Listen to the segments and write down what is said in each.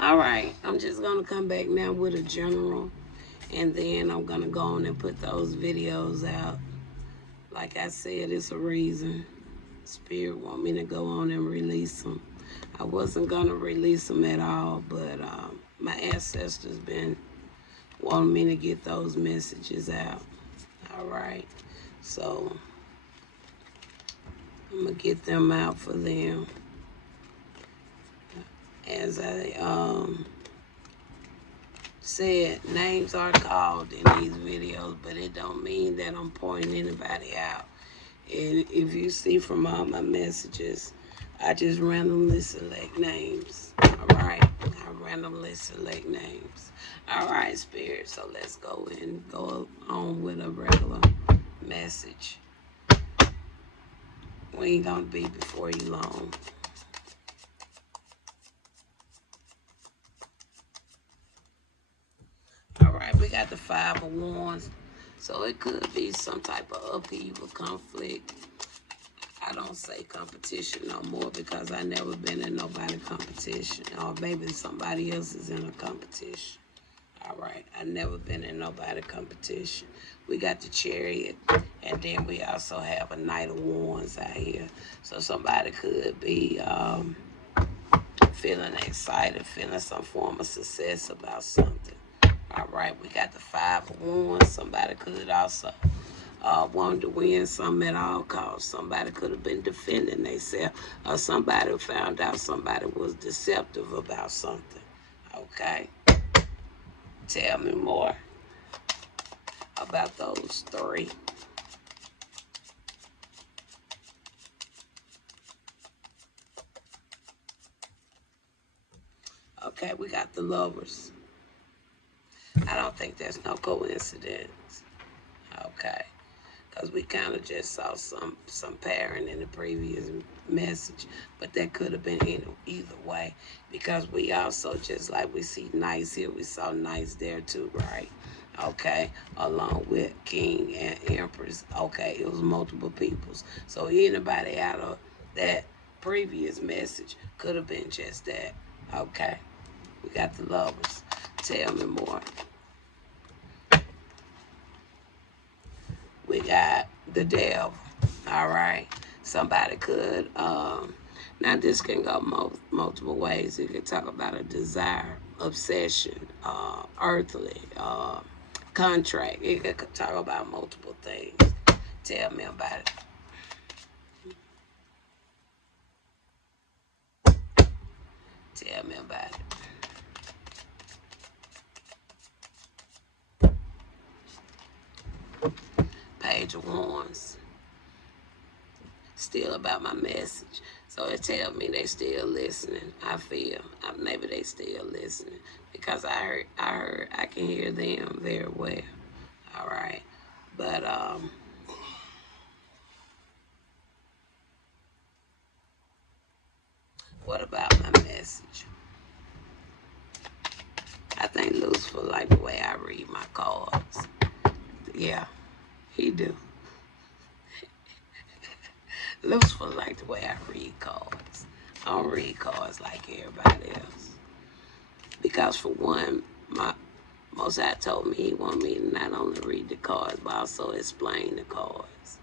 All right, I'm just going to come back now with a general, and then I'm going to go on and put those videos out. Like I said, it's a reason. Spirit want me to go on and release them. I wasn't going to release them at all, but my ancestors been wanting me to get those messages out. All right, so I'm going to get them out for them. As I said, names are called in these videos, but it don't mean that I'm pointing anybody out. And if you see from all my messages, I just randomly select names. All right, I randomly select names. All right, Spirit. So let's go and go on with a regular message. We ain't gonna be before you long. All right, we got the Five of Wands. So it could be some type of upheaval, conflict. I don't say competition no more because I never been in nobody competition. Or maybe somebody else is in a competition. All right, I never been in nobody competition. We got the Chariot, and then we also have a Knight of Wands out here. So somebody could be feeling excited, feeling some form of success about something. All right, we got the Five of Wands. Somebody could also wanted to win something at all costs. Somebody could have been defending themselves, or somebody found out somebody was deceptive about something. Okay, tell me more about those three. Okay, we got the Lovers. I don't think there's no coincidence. Okay, because we kind of just saw some pairing in the previous message, but that could have been either way, because we also, just like we see Knights here, we saw Knights there too, right? Okay, along with King and Empress. Okay, it was multiple peoples. So anybody out of that previous message could have been just that. Okay, we got the Lovers. Tell me more. We got the Devil. All right, somebody could now this can go multiple ways. It could talk about a desire, obsession, earthly, contract. It could talk about multiple things. Tell me about it. Tell me about it. Page of Wands. Still about my message. So it tells me they still listening. I feel maybe they still listening, because I can hear them very well. All right, but what about my message? I think Lucifer like the way I read my cards. Yeah, he do. Lucifer like the way I read cards. I don't read cards like everybody else. Because for one, my Most High told me he want me to not only read the cards, but also explain the cards.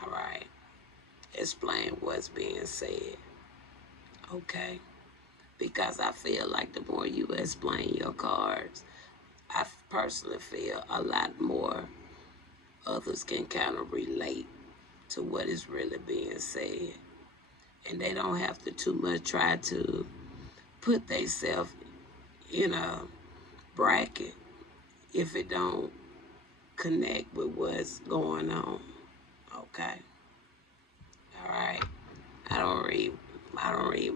All right. Explain what's being said. Okay. Because I feel like the more you explain your cards, I personally feel a lot more others can kind of relate to what is really being said. And they don't have to too much try to put themselves in a bracket if it don't connect with what's going on. Okay. All right. I don't read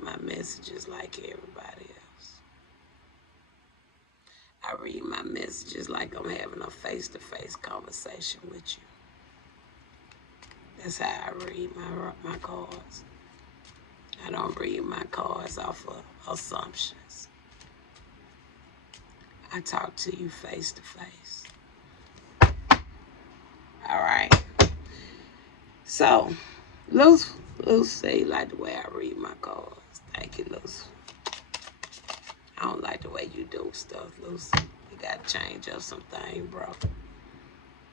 my messages like everybody else. I read my messages like I'm having a face-to-face conversation with you. That's how I read my cards. I don't read my cards off of assumptions. I talk to you face to face. All right. So, Luce say you like the way I read my cards. Thank you, Luce. I don't like way you do stuff, Lucy. You gotta change up some things, bro.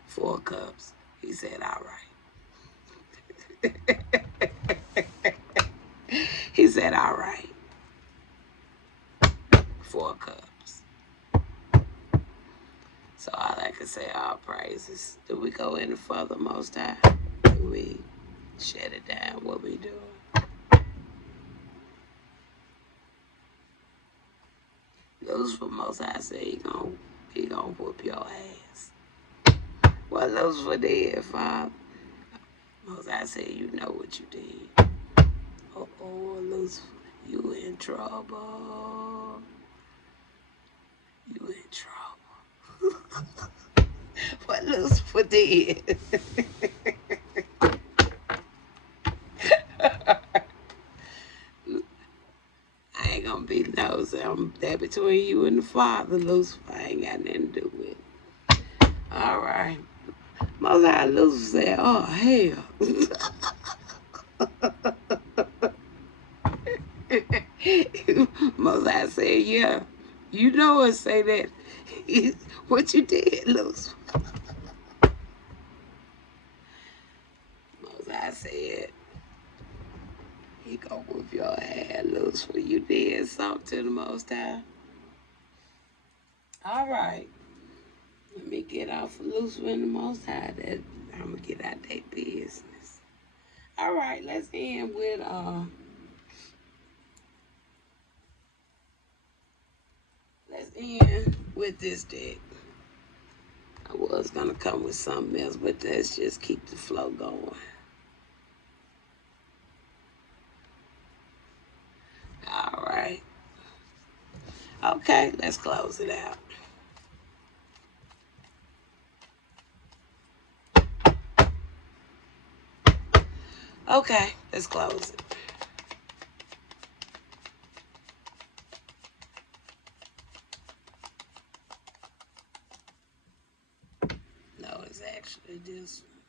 4 cups. He said, all right. He said, all right. 4 cups. So all I can say, all praises. Do we go any further, Most High? Do we shut it down? What we doing? Lucifer Most High said he gonna whoop your ass. Well, Lucifer did, Father. Most High said, you know what you did. Oh, Lucifer, you in trouble. You in trouble. What Lucifer did. I ain't gonna be nosy. I'm there between you and the Father, Lucifer. I ain't got nothing to do with it. All right. Most High Lucifer said, oh, hell. Most High said, yeah. You know us say that. What you did, Lucifer. Most High said, he gonna whoop your ass, Lucifer. You did something to the Most High. All right. Let me get off of Lucifer and the Most High. That I'm gonna get out their business. All right, let's end with this deck. I was gonna come with something else, but let's just keep the flow going. All right. Okay, let's close it out. Okay, let's close it. No, it's actually this one.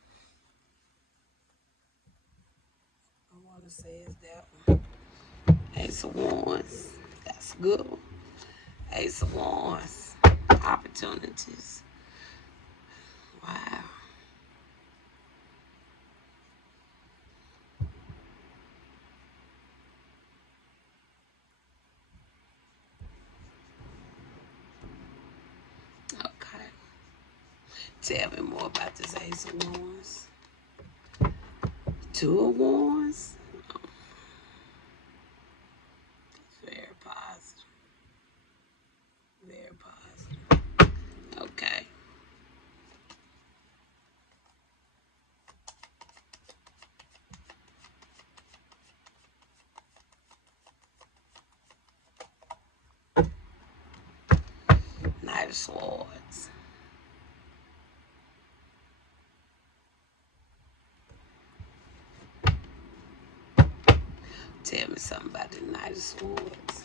I want to say it's that one. Ace of Wands. That's a good one. Ace of Wands. Opportunities. Wow. Okay. Tell me more about this Ace of Wands. 2 of Wands. Very positive. Very positive. Okay. Knight of Swords. Tell me something about the Knight of Swords.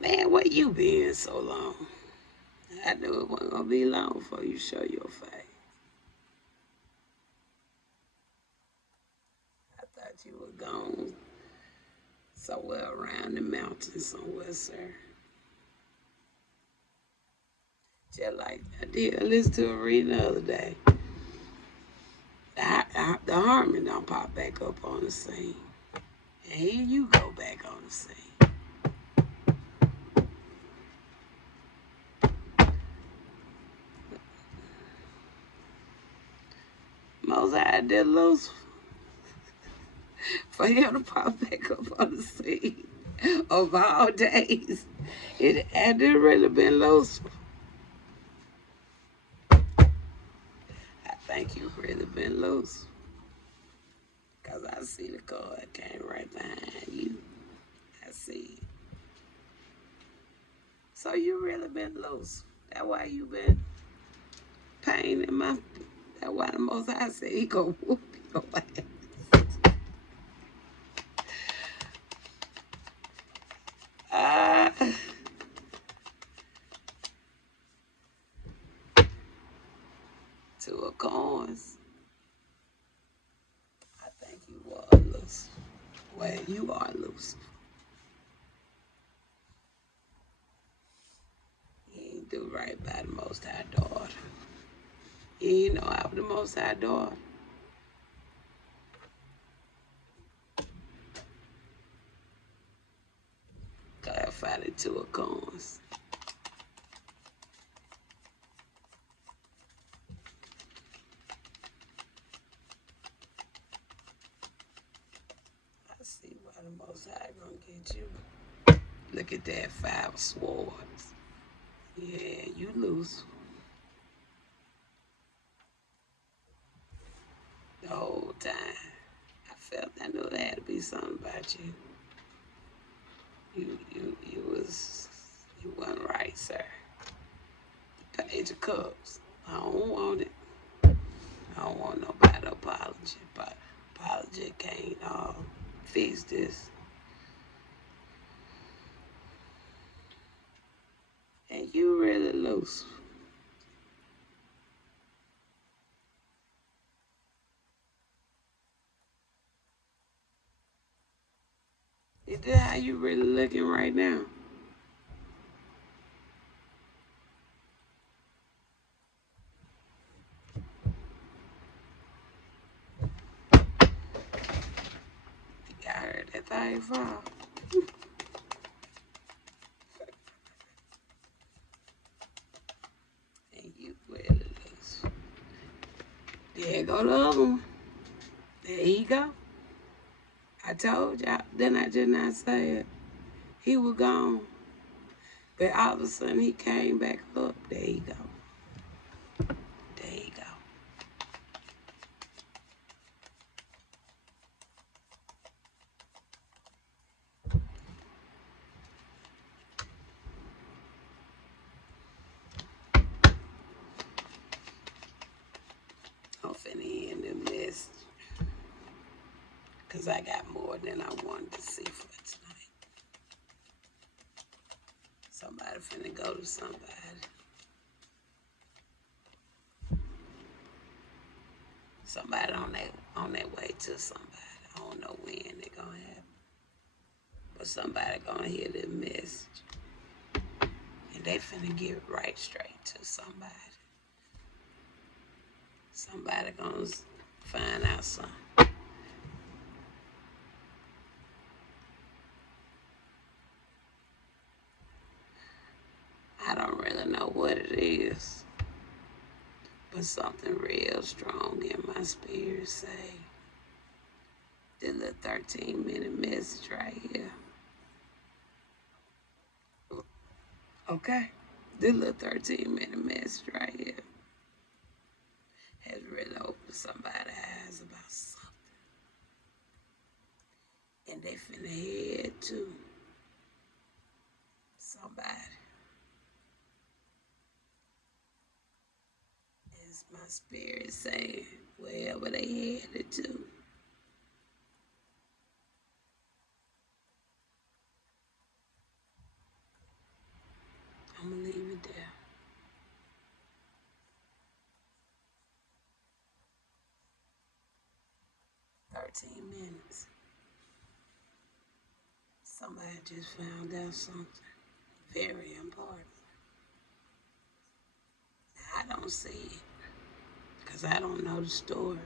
Man, where you been so long? I knew it wasn't gonna be long before you show your face. I thought you were gone somewhere around the mountains somewhere, sir. Just like I did. I listened to a reading the other day. The Harmon don't pop back up on the scene. And here you go back on the scene. Mosai did Lucifer for him to pop back up on the scene of all days. It had really been Lucifer. I think you really been Lucifer. Because I see the card came right behind you. I see it. So you really been Lucifer. That's why you been pain in my. That's why the Most High said he gonna whoop your ass. Two of coins. I think you are loose. Well, you are loose. You ain't do right by the Most High daughter. You ain't know I'm the Most High daughter. Clarify the two of coins. I see why the Most High gonna get you. Look at that 5 of swords. Yeah, you loose. The whole time. I knew there had to be something about you. You wasn't right, sir. The Page of Cups. I don't want it. I don't want nobody apology. But apology can't fix this. And you really loose. Is that how you really looking right now? I heard that thing fall. And you really loose. There go the other one. There you go. I told y'all. Then I did not say it. He was gone. But all of a sudden he came back up. There you go. There you go. I'm finna end the mess. Because I got more than I wanted to see for tonight. Somebody finna go to somebody. Somebody on their way to somebody. I don't know when they're gonna happen. But somebody gonna hear the message. And they finna get right straight to somebody. Somebody gonna find out something. I don't really know what it is. But something real strong in my spirit say, this little 13-minute message right here. Okay? This little 13-minute message right here has really opened somebody's eyes about something. And they finna head to somebody. It's my spirit saying, wherever they headed to, I'm gonna leave it there. "13 minutes. Somebody just found out something very important. I don't see it because I don't know the story.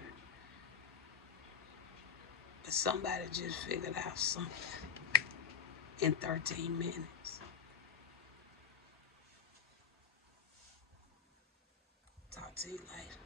But somebody just figured out something in 13 minutes. Talk to you later.